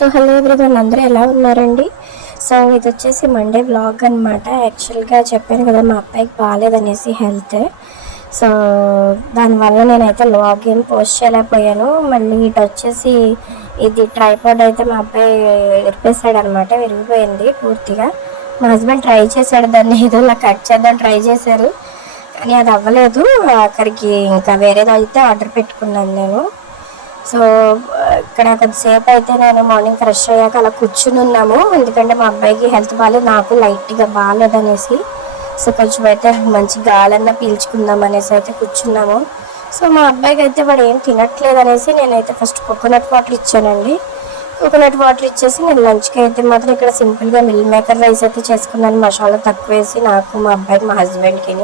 So hello everyone, అందరూ ఎలా ఉన్నారండి? సో ఇది వచ్చేసి మండే వ్లాగ్ అనమాట. యాక్చువల్గా చెప్పాను కదా మా అబ్బాయికి బాగాలేదనేసి హెల్త్. సో దానివల్ల నేనైతే వ్లాగ్ ఏం పోస్ట్ చేయలేకపోయాను. మళ్ళీ ఇటు వచ్చేసి ఇది ట్రైపాడ్ అయితే మా అబ్బాయి విరిపేశాడు అనమాట, విరిగిపోయింది పూర్తిగా. మా హస్బెండ్ ట్రై చేశాడు, దాన్ని ఏదోలా కట్ చేద్దాం ట్రై చేశారు, కానీ అది అవ్వలేదు. అక్కడికి ఇంకా వేరేది అయితే ఆర్డర్ పెట్టుకున్నాను నేను. సో ఇక్కడ కొద్దిసేపు అయితే నేను మార్నింగ్ ఫ్రెష్ అయ్యాక అలా కూర్చుని ఉన్నాము, ఎందుకంటే మా అబ్బాయికి హెల్త్ బాగాలేదు, నాకు లైట్గా బాగాలేదనేసి. సో కొంచెం అయితే మంచి గాలన్నా పీల్చుకుందాం అనేసి అయితే కూర్చున్నాము. సో మా అబ్బాయికి అయితే వాడు ఏం తినట్లేదు అనేసి నేనైతే ఫస్ట్ కోకోనట్ వాటర్ ఇచ్చానండి. కోకోనట్ వాటర్ ఇచ్చేసి నేను లంచ్కి అయితే మాత్రం ఇక్కడ సింపుల్గా మిల్ మేకర్ రైస్ అయితే చేసుకున్నాను, మసాలా తక్కువ వేసి, నాకు మా అబ్బాయికి మా హస్బెండ్కి.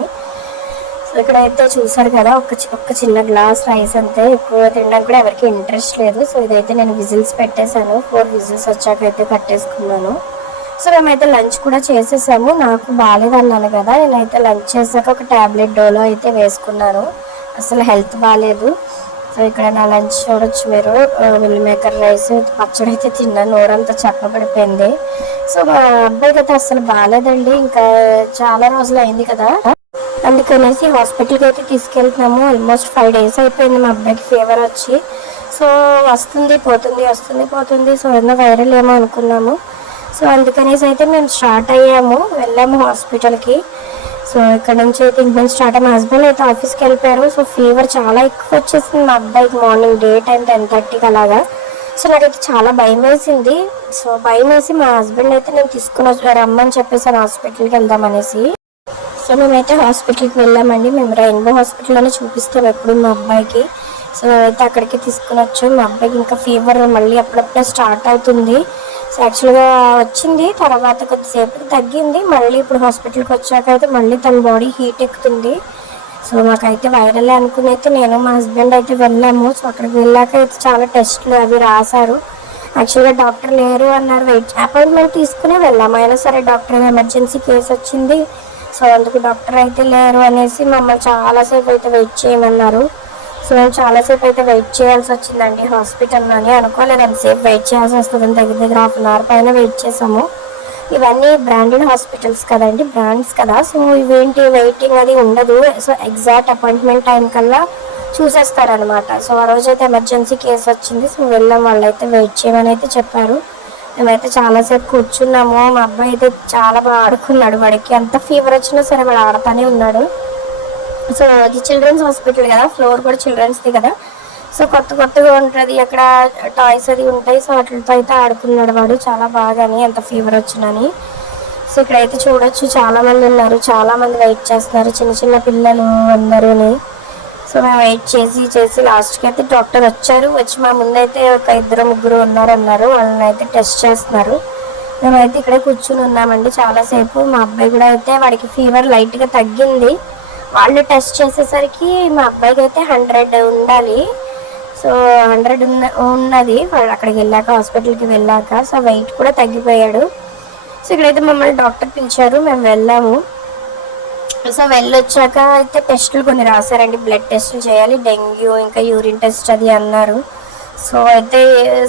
ఇక్కడైతే చూసారు కదా, ఒక చిన్న గ్లాస్ రైస్ అంతే, ఎక్కువ తినడానికి కూడా ఎవరికి ఇంట్రెస్ట్ లేదు. సో ఇదైతే నేను విజిల్స్ పెట్టేశాను, 4 విజిల్స్ వచ్చాక అయితే కట్టేసుకున్నాను. సో మేమైతే లంచ్ కూడా చేసేసాము. నాకు బాగాలేదు అన్నాను కదా, నేనైతే లంచ్ చేశాక ఒక ట్యాబ్లెట్ డోలో అయితే వేసుకున్నాను, అసలు హెల్త్ బాగాలేదు. సో ఇక్కడ నా లంచ్ చూడొచ్చు మీరు, మిల్ మేకర్ రైస్ పచ్చడి అయితే తిన్నాను, నోరంతా చప్పబడిపోయింది. సో మా అబ్బాయికి అయితే అసలు బాగాలేదండి, ఇంకా చాలా రోజులు అయింది కదా, అందుకనేసి హాస్పిటల్కి అయితే తీసుకెళ్తున్నాము. ఆల్మోస్ట్ 5 days అయిపోయింది మా అబ్బాయికి ఫీవర్ వచ్చి. సో వస్తుంది పోతుంది. సో ఏదైనా వైరల్ ఏమో అనుకున్నాము. సో అందుకనేసి అయితే మేము స్టార్ట్ అయ్యాము, వెళ్ళాము హాస్పిటల్కి. సో ఇక్కడ నుంచి అయితే ఇంటి నుంచి స్టార్ట్ అయ్యి మా హస్బెండ్ అయితే ఆఫీస్కి వెళ్ళిపోయారు. సో ఫీవర్ చాలా ఎక్కువ వచ్చేసింది మా అబ్బాయికి, మార్నింగ్ డే టైం 10:30కి అలాగా. సో నాకైతే చాలా భయం వేసింది. సో భయం వేసి మా హస్బెండ్ అయితే నేను తీసుకుని రమ్మని చెప్పేసాను హాస్పిటల్కి వెళ్దామనేసి. సో మేమైతే హాస్పిటల్కి వెళ్ళామండి, మేము రెయిన్బో హాస్పిటల్లోనే చూపిస్తాం ఎప్పుడు మా అబ్బాయికి. సో అయితే అక్కడికి తీసుకుని వచ్చాం. మా అబ్బాయికి ఇంకా ఫీవర్ మళ్ళీ అప్పుడప్పుడే స్టార్ట్ అవుతుంది. సో యాక్చువల్గా వచ్చింది, తర్వాత కొద్దిసేపు తగ్గింది, మళ్ళీ ఇప్పుడు హాస్పిటల్కి వచ్చాక అయితే మళ్ళీ తన బాడీ హీట్ ఎక్కుతుంది. సో మాకైతే వైరల్ అనుకుని అయితే నేను మా హస్బెండ్ అయితే వెళ్ళాము. సో అక్కడికి వెళ్ళాక అయితే చాలా టెస్ట్లు అవి రాశారు. యాక్చువల్గా డాక్టర్ లేరు అన్నారు, అపాయింట్మెంట్ తీసుకునే వెళ్ళాము. అయినా సరే డాక్టర్ ఎమర్జెన్సీ కేసు వచ్చింది, సో అందుకు డాక్టర్ అయితే లేరు అనేసి మమ్మల్ని చాలాసేపు అయితే వెయిట్ చేయమన్నారు. సో మేము చాలాసేపు అయితే వెయిట్ చేయాల్సి వచ్చిందండి హాస్పిటల్లోని. అనుకోలేదు ఎంతసేపు వెయిట్ చేయాల్సి వస్తుందని, దగ్గర 1/2 hour పైన వెయిట్ చేసాము. ఇవన్నీ బ్రాండెడ్ హాస్పిటల్స్ కదండి, బ్రాండ్స్ కదా, సో ఇవేంటి వెయిటింగ్ అది ఉండదు. సో ఎగ్జాక్ట్ అపాయింట్మెంట్ టైం కల్లా చూసేస్తారనమాట. సో ఆ రోజు అయితే ఎమర్జెన్సీ కేసు వచ్చింది. సో వెళ్ళాం, వాళ్ళైతే వెయిట్ చేయమని అయితే చెప్పారు. మేమైతే చాలాసేపు కూర్చున్నాము. మా అబ్బాయి అయితే చాలా బాగా ఆడుకున్నాడు, వాడికి ఎంత ఫీవర్ వచ్చినా సరే వాడు ఆడుతూనే ఉన్నాడు. సో అది చిల్డ్రన్స్ హాస్పిటల్ కదా, ఫ్లోర్ కూడా చిల్డ్రన్స్ది కదా, సో కొత్తగా ఉంటుంది, అక్కడ టాయ్స్ అది ఉంటాయి. సో వాటితో అయితే ఆడుకున్నాడు వాడు చాలా బాగాని, ఎంత ఫీవర్ వచ్చినని. సో ఇక్కడైతే చూడొచ్చు చాలామంది ఉన్నారు, చాలామంది వెయిట్ చేస్తున్నారు, చిన్న పిల్లలు అందరూని. సో మేము వెయిట్ చేసి లాస్ట్కి అయితే డాక్టర్ వచ్చి మా ముందైతే ఒక 2-3 ఉన్నారన్నారు, వాళ్ళని అయితే టెస్ట్ చేస్తున్నారు. మేమైతే ఇక్కడే కూర్చుని ఉన్నామండి చాలాసేపు. మా అబ్బాయి కూడా అయితే వాడికి ఫీవర్ లైట్గా తగ్గింది. వాళ్ళు టెస్ట్ చేసేసరికి మా అబ్బాయికి అయితే 100 ఉండాలి. సో 100 ఉన్నది వాళ్ళు అక్కడికి వెళ్ళాక, హాస్పిటల్కి వెళ్ళాక. సో వెయిట్ కూడా తగ్గిపోయాడు. సో ఇక్కడైతే మమ్మల్ని డాక్టర్ పిలిచారు, మేము వెళ్ళాము. సో వెళ్ళొచ్చాక అయితే టెస్టులు కొన్ని రాశారండి, బ్లడ్ టెస్టులు చేయాలి, డెంగ్యూ ఇంకా యూరిన్ టెస్ట్ అది అన్నారు. సో అయితే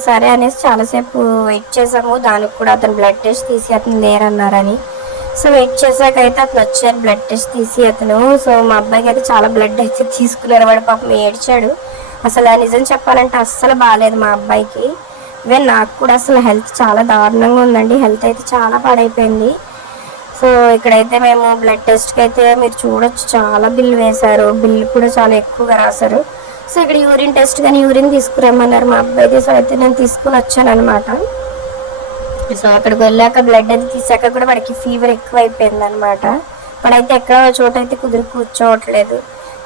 సరే అనేసి చాలాసేపు వెయిట్ చేసాము. దానికి కూడా అతను బ్లడ్ టెస్ట్ తీసి అతను లేరన్నారని. సో వెయిట్ చేశాక అయితే అతను వచ్చారు బ్లడ్ టెస్ట్ తీసి అతను. సో మా అబ్బాయికి అయితే చాలా బ్లడ్ అయితే తీసుకున్నారు, వాడు పాపం ఏడ్చాడు. అసలు నిజం చెప్పాలంటే అస్సలు బాగాలేదు మా అబ్బాయికి. ఈవెన్ నాకు కూడా అసలు హెల్త్ చాలా దారుణంగా ఉందండి, హెల్త్ అయితే చాలా పాడైపోయింది. సో ఇక్కడైతే మేము బ్లడ్ టెస్ట్కి అయితే మీరు చూడొచ్చు చాలా బిల్ వేశారు, బిల్ కూడా చాలా ఎక్కువగా రాశారు. సో ఇక్కడ యూరిన్ టెస్ట్ కానీ యూరిన్ తీసుకురమ్మన్నారు మా అబ్బాయిది. సో అయితే నేను తీసుకుని వచ్చాను అనమాట. సో అక్కడికి వెళ్ళాక బ్లడ్ అది తీసాక కూడా వాడికి ఫీవర్ ఎక్కువ అయిపోయింది అనమాట. వాడైతే ఎక్కడ చోట అయితే కూర్చోవట్లేదు.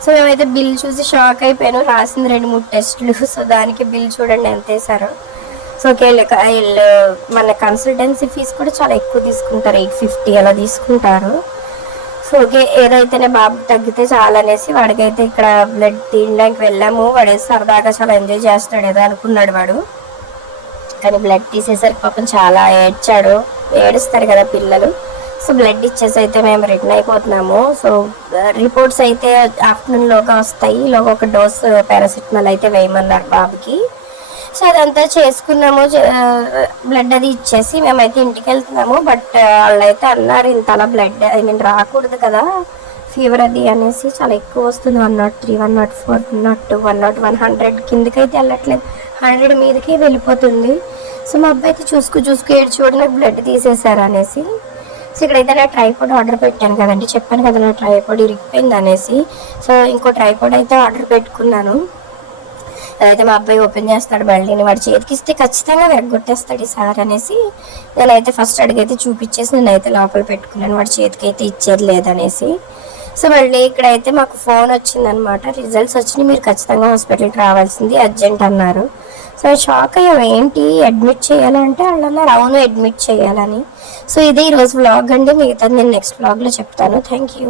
సో మేమైతే బిల్ చూసి షాక్ అయిపోయాను, రాసింది 2-3 టెస్టులు. సో దానికి బిల్ చూడండి ఎంత వేశారు. సో వీళ్ళు మన కన్సల్టెన్సీ ఫీజు కూడా చాలా ఎక్కువ తీసుకుంటారు, 850 అలా తీసుకుంటారు. సో ఓకే ఏదైతేనే బాబు తగ్గితే చాలనేసి వాడికైతే ఇక్కడ బ్లడ్ తీయడానికి వెళ్ళాము. వాడు సరదాగా చాలా ఎంజాయ్ చేస్తాడు ఏదో అనుకున్నాడు వాడు, కానీ బ్లడ్ తీసేసరికి పాపం చాలా ఏడ్చాడు, ఏడుస్తారు కదా పిల్లలు. సో బ్లడ్ ఇచ్చేసి అయితే మేము రిటర్న్ అయిపోతున్నాము. సో రిపోర్ట్స్ అయితే ఆఫ్టర్నూన్లోగా వస్తాయి, ఈలోగా ఒక డోస్ పారాసిటమాల్ అయితే వేయమన్నారు బాబుకి. సో అదంతా చేసుకున్నాము. బ్లడ్ అది ఇచ్చేసి మేమైతే ఇంటికి వెళ్తున్నాము. బట్ వాళ్ళైతే అన్నారు ఇంతలా బ్లడ్ నేను రాకూడదు కదా, ఫీవర్ అది అనేసి చాలా ఎక్కువ వస్తుంది. 103, 104, 102, 101, 100 కిందకైతే వెళ్ళట్లేదు, 100 మీదకి వెళ్ళిపోతుంది. సో మా అబ్బాయి అయితే చూసుకు ఏడు చూడు నాకు బ్లడ్ తీసేశారు అనేసి. సో ఇక్కడైతే నా ట్రైపాడ్ ఆర్డర్ పెట్టాను కదండి, చెప్పాను కదా నా ట్రైపాడ్ ఇరిగిపోయింది అనేసి. సో ఇంకో ట్రైపాడ్ అయితే ఆర్డర్ పెట్టుకున్నాను. అదైతే మా అబ్బాయి ఓపెన్ చేస్తాడు మళ్ళీ, వాడి చేతికి ఇస్తే ఖచ్చితంగా వెరగొట్టేస్తాడు ఈసారి అనేసి నేనైతే ఫస్ట్ అడిగైతే చూపించేసి నేనైతే లోపల పెట్టుకున్నాను, వాడి చేతికి అయితే ఇచ్చేది లేదనేసి. సో మళ్ళీ ఇక్కడైతే మాకు ఫోన్ వచ్చిందనమాట, రిజల్ట్స్ వచ్చినాయి, మీరు ఖచ్చితంగా హాస్పిటల్కి రావాల్సింది అర్జెంట్ అన్నారు. సో షాక్ అయ్యాం, ఏంటి అడ్మిట్ చేయాలంటే వాళ్ళు అన్నారు అవును అడ్మిట్ చేయాలని. సో ఇదే ఈరోజు వ్లాగ్ అండి, మిగతాది నేను నెక్స్ట్ వ్లాగ్లో చెప్తాను. Thank you.